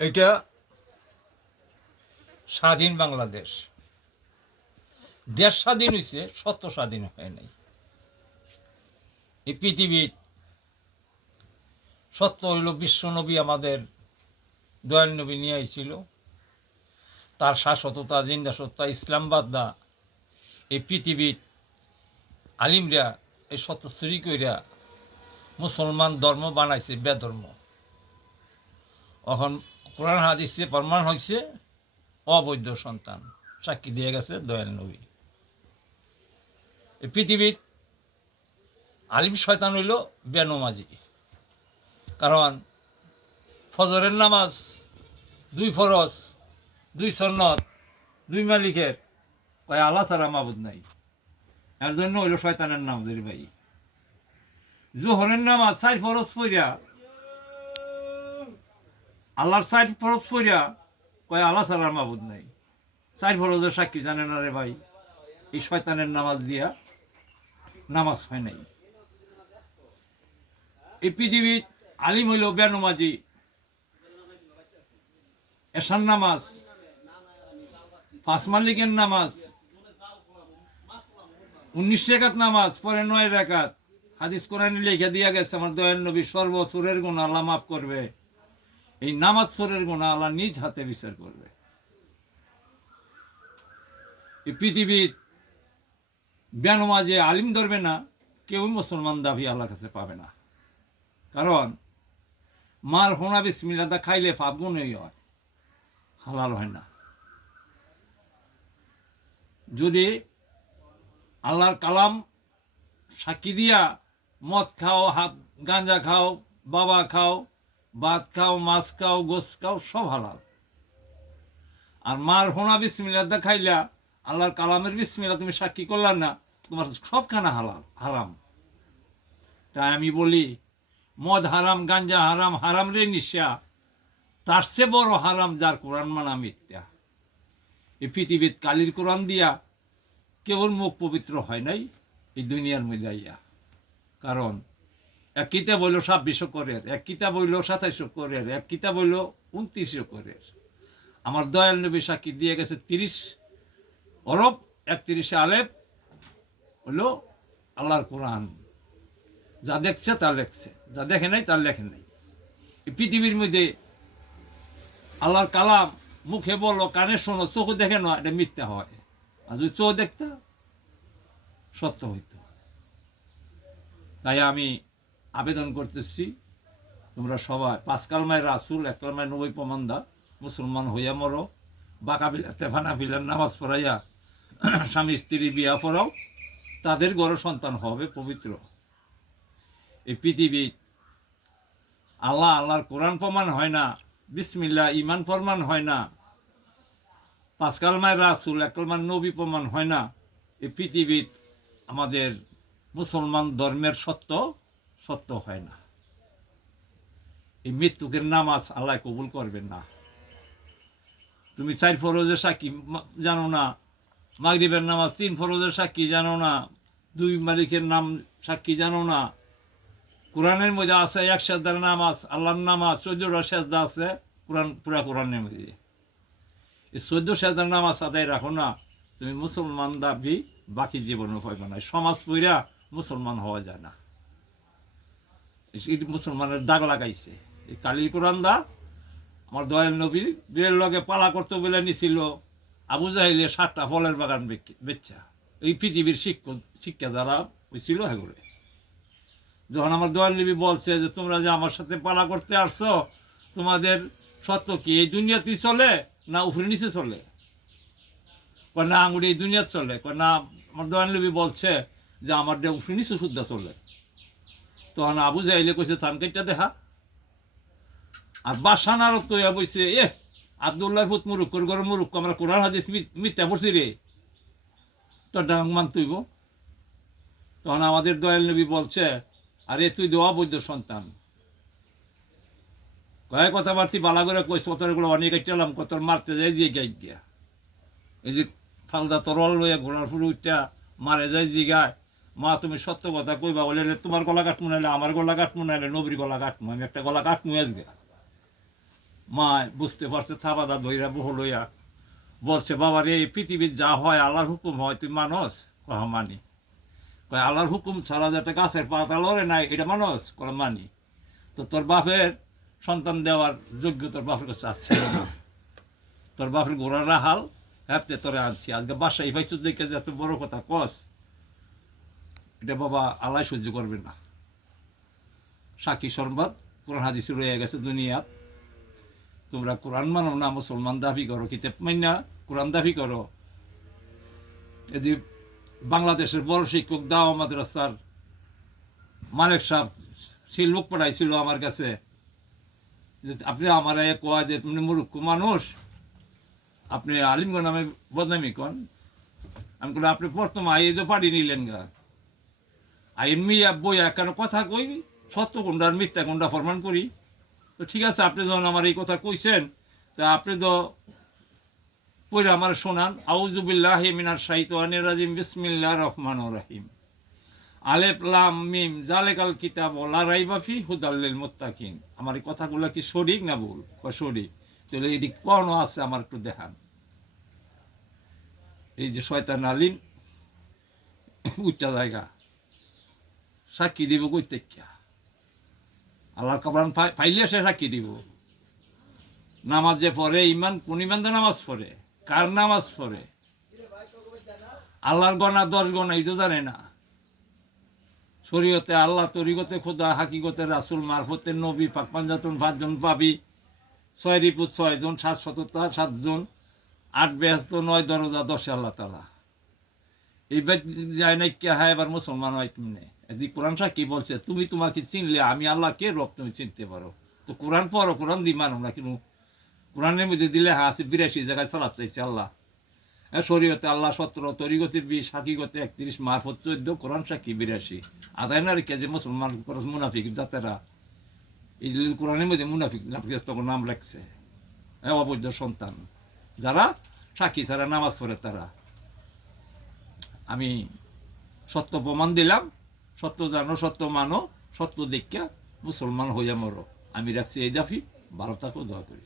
এটা স্বাধীন বাংলাদেশ। দেশ স্বাধীন হয়েছে, সত্য স্বাধীন হয় নাই। এই পৃথিবীর সত্য হইল বিশ্বনবী আমাদের দয়াল নবী নিয়ে আইছিল। তার শাশ্বততা, জিন্দা সত্তা, ইসলামবাদা এই পৃথিবীর আলিমরা এই সত্য চুরি কইরা মুসলমান ধর্ম বানাইছে বেধর্ম। এখন কোরআন হাদিসে প্রমাণ হয়েছে অবৈধ সন্তান, সাক্ষী দিয়ে গেছে দয়াল নবী। এই পৃথিবীর আলিম শয়তান হইল বেনমাজি। কারণ ফজরের নামাজ 2 ফরজ, 2 সন্নত, 2 মালিকের কয় আল্লাহ ছাড়া মাবুদ নাই, এর জন্য হইল শয়তানের নামাজের ভাই। জোহরের নামাজ 4 ফরজ পড়িয়া, আল্লাহর 4 ফরজ পড়িয়া কয় আল্লাহ ছাড়া মাবুদ নাই, 4 ফরজের সাক্ষী জানে না রে ভাই। এই শয়তানের নামাজ দিয়া নামাজ হয় নাই। এই পৃথিবীর আলিম হইল বেনমাজি। এশার নামাজ, 5 মালিকের নামাজ, 19 রাকাত নামাজ পরে 9 রাকাত। হাদিস কোরআনে লিখে দিয়া গেছে আমার দয়াল নবী সর্ব চোরের গুনাহ আল্লাহ মাফ করবে। এই নামাজ চোরের গুনাহ আল্লাহ নিজ হাতে বিচার করবে। এই পৃথিবীর বেনমাজি আলিম ধরবে না, কেউ মুসলমান দাবি আল্লাহর কাছে পাবে না। কারণ মার হোনা বিসমিল্লাহ খাইলে পাপ গুণই হয়, হালাল হয় না। যদি আল্লাহর কালাম সাক্ষী দিয়া মদ খাও, গাঁজা খাও, বাবা খাও, ভাত খাও, মাছ খাও, গোস খাও, সব হালাল। আর মার হোনা বিসমিল্লাহ খাইলা আল্লাহর কালামের বিসমিল্লাহ তুমি সাক্ষী করলাম না, তোমার সবখানা হালাল হারাম। তাই আমি বলি মদ হারাম, গাঞ্জা হারাম, হারাম রে নিশা, তার চেয়ে বড় হারাম যার কোরআন মানা মিথ্যা। এই পৃথিবীর কালির কোরআন দিয়া কেবল মুখ পবিত্র হয় নাই এই দুনিয়ার মিলাইয়া। কারণ এক কিতাব হইল 26 করের, এক কিতাব হইল 27 করের, এক কিতাব হইল 29 করের। আমার দয়াল নবী সাক্ষী দিয়ে গেছে 30 অরব 31 আলেপ হইল আল্লাহর কোরআন। যা দেখছে তা লেখছে, যা দেখে নাই তার লেখে নাই। এই পৃথিবীর মধ্যে আল্লাহর কালাম মুখে বলো, কানে শোনো, চোখে দেখে না, এটা মিথ্যা হয়। আর যদি চোখ দেখতে সত্য হইত। তাই আমি আবেদন করতেছি তোমরা সবাই 5 কালমায় রাসুল, 1 কালমায় নবী প্রমাণদা মুসলমান হইয়া মরো। বাঁকা বিলা তেফানা বিলার নামাজ পড়াইয়া স্বামী স্ত্রী বিয়া পড়াও, তাদের ঘরে সন্তান হবে পবিত্র। এই পৃথিবী আল্লাহর কোরআন প্রমাণ হয় না, বিসমিল্লাহ ইমান প্রমাণ হয় না, 5 কালমায় রাসুল, 1 কালমায় নবী প্রমাণ হয় না। এই পৃথিবীর আমাদের মুসলমান ধর্মের সত্য হয় না। এই মৃত্যুকের নামাজ আল্লাহ কবুল করবেন না। তুমি 4 ফরজের সাক্ষী জানো না, মাগরিবের নামাজ 3 ফরজের সাক্ষী জানো না, 2 মালিকের নাম সাক্ষী জানো না। কোরআনের মধ্যে আছে 1 সেজদার নামাজ, আল্লাহর নামাজ 14টা সেজদা আছে পুরা কোরআনের মধ্যে। এই 14 সেজদার নামাজ আদায় রাখো না, তুমি মুসলমান দাবি বাকি জীবনও পাইবে না। সমাজ পইরা মুসলমান হওয়া যায় না। মুসলমানের দাগ লাগাইছে এই কালী কোরআন দা। আমার দয়াল নবীর লগে পালা করতে বলে নিছিল আবু জাহিলে 7টা ফলের বাগান বেচা। এই পৃথিবীর শিক্ষা যারা হয়েছিল হেগুলো, যখন আমার দয়াল নবী বলছে যে তোমরা যে আমার সাথে পালা করতে আসছো, তোমাদের সত্য কি এই দুনিয়াতেই চলে না উপরে নিচে চলে? না আঙুরি এই দুনিয়াতে চলে। না, আমার দয়াল নবী বলছে যে আমার উপরে নিচে শুদ্ধা চলে। তখন আবু জাহিলে কইছে চানকেটটা দেখা। আর বাদশাহ নারদ কইয়া বইছে আব্দুল্লাহর পুত মুরুক্কর ঘর মুরুক্ক, আমরা কোরআন হাদিস মিথ্যা পড়ছি রে, তোর ডাং মান তুইব। তখন আমাদের দয়াল নবী বলছে আরে তুই দেওয়া বৈধ সন্তান, কয়েক কথাবার্তি বালা করে কইস, কতগুলো অনেক গেলাম, কত মারতে যায় যে গাই গিয়া। এই যে ফালদা তরল লইয়া ঘোড়ার ফুল উঠটা মারে যায় জিগায়, মা তুমি সত্য কথা কইবা বলে তোমার গলা কাটমু নাইলে আমার গলা কাটমু নাইলে নবীর গলা কাটমু, আমি একটা গলা কাটমু আজকে। মা বুঝতে পারছে থাবাদা ধইরা বহু লইয়া বলছে বাবা রে এই পৃথিবীর যা হয় আল্লাহর হুকুম হয় তুই মানুষ কহ মানি কয় আল্লাহর হুকুম ছাড়া যেটা গাছের পাতা লড়ে নাই এটা মানুষ কয় মানি তো তোর বাপের সন্তান দেওয়ার যোগ্য তোর বাপের কাছে আসছে না। তোর বাপের ঘোড়ার রাহাল হাতে তোরে আনছি আজকে বাসায় পাইছু দেখে যে এত বড় কথা কস এটা বাবা আল্লাহ সহ্য করবে না। সাক্ষী সংবাদ কোরআন হাদিস রয়ে গেছে দুনিয়াত। তোমরা কোরআন মানো না, মুসলমান দাবি করো, কিতাব মাইনা কোরআন দাবি করো। এই যে বাংলাদেশের বড় শিক্ষক দাওয়া মাদ্রাসার মালিক সাহেব সেই লোক পাঠাইছিল আমার কাছে যে আপনি আমার কোয়া যে তুমি মূর্খ মানুষ, আপনি আলিমগঞ্জ নামে বদনামি কন। আমি বললাম আপনি প্রথম আইয়ে তো পাঠিয়ে নিলেন গা, আইন মিয়া বই কেন কথা কই সত্য কোনটা আর মিথ্যা কোনটা প্রমাণ করি। তো ঠিক আছে আপনি যখন আমার এই কথা কইছেন তা আপনি তো পইরা আমার শোনান। আউযুবিল্লাহি মিনাশ শাইতানির রাজিম বিসমিল্লাহির রহমানির রহিম আলিফ লাম মিম যালিকাল কিতাবু লা রাইবা ফি হুদাল লিল মুত্তাকিন। আমার এই কথাগুলো কি সঠিক না ভুল? সঠিক। তাহলে এটি কোন আছে আমার একটু দেখান। এই যে শয়তান আলিম উচ্চা জায়গা সাক্ষী দিব কই থেকে? আল্লাহর কোরআন ফাইলে সে সাক্ষী দিব। নামাজ যে পড়ে ইমান কোন ইমানদার নামাজ পড়ে, কার নামাজ পড়ে? আল্লাহর গণা 10 গণা এই তো জানে না। শরীয়তে আল্লাহ, তরিকতে খোদা, হাকিকতে রাসূল, মারফতে নবী, পাক পাঞ্জাতন 5 জন পাবি, 6 রিপুত 6 জন, 7 7 জন, 8 বেহেশত 9 দরজা 10 আল্লাহ তাআলা। এইবার যায় না কে হয় এবার মুসলমান হয় তুমি। এদিকে কোরআন কি বলছে? তুমি তোমাকে চিনলে আমি আল্লাহ কে রব তুমি চিনতে পারো। তো কোরআন পড়ো, কোরআন দিয়ে মানো না কিন্তু কোরআনের মধ্যে দিলে আছে 82 জায়গায় চালাতে চাইছে আল্লাহ। শরীয়তে আল্লাহ 17, তরিগতে 20, হাকিগতে 31, মারফত 14, কোরআন সাক্ষী 82। আদায় না রেখে যে মুসলমান মুনাফিক জাতেরা এই কোরআনের মধ্যে মুনাফিক তখন নাম রাখছে। অবৈধ সন্তান যারা সাক্ষী ছাড়া নামাজ পড়ে তারা। আমি সত্য প্রমাণ দিলাম, সত্য জানো, সত্য মানো, সত্য দীক্ষা মুসলমান হইয়া মরো। আমি রাখছি এই দাফি। ভালো থাকো, দোয়া করি।